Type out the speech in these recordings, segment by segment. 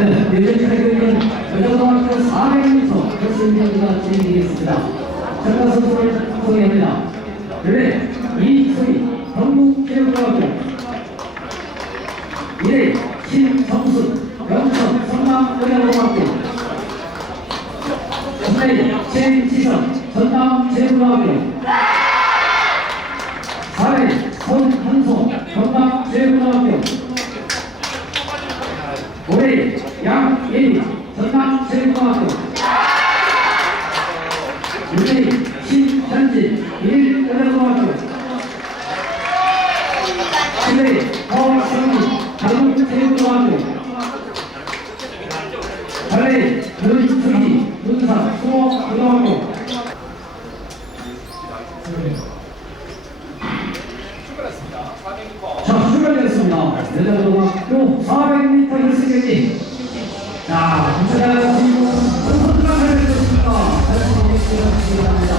네, 요즘 태극은 여자고등학교 400m 결승 경기가 진행되겠습니다. 전가 선수를 소개합니다. 그래, 이소희, 경북체육고등학교 1회 신정순, 영천, 성남여자고등학교 3회 최지선, 전남체육고등학교 4회 손한송, 경남체육고등학교 올해 양예리 전남체육고등학교 6회 신현진 일여자고등학교 7회 허성희 강북체육고등학교 8회 윤수희 문산 수업고등학교 자, 출발했습니다. 여자고등학교 400m 결승경기. 자, 지금 선수가 잘했습니다. 잘해서 오겠습니다. 바랍니다.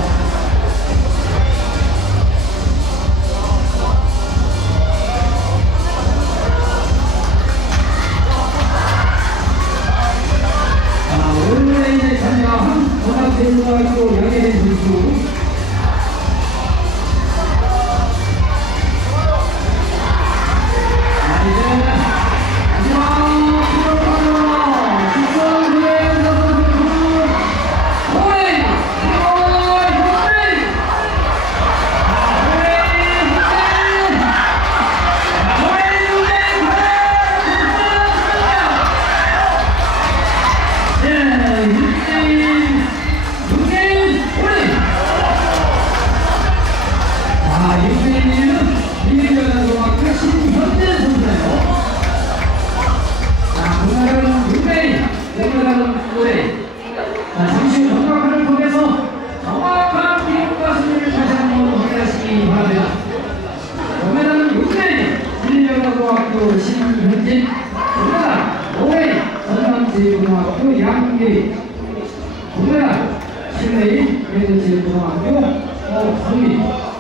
자, 온라인에 참여한 전학대고등학교 양예린 선수. 신현진 금메달 5회 전남제고등학교 양길이 금메달 10회 예전제고등학교? 어성민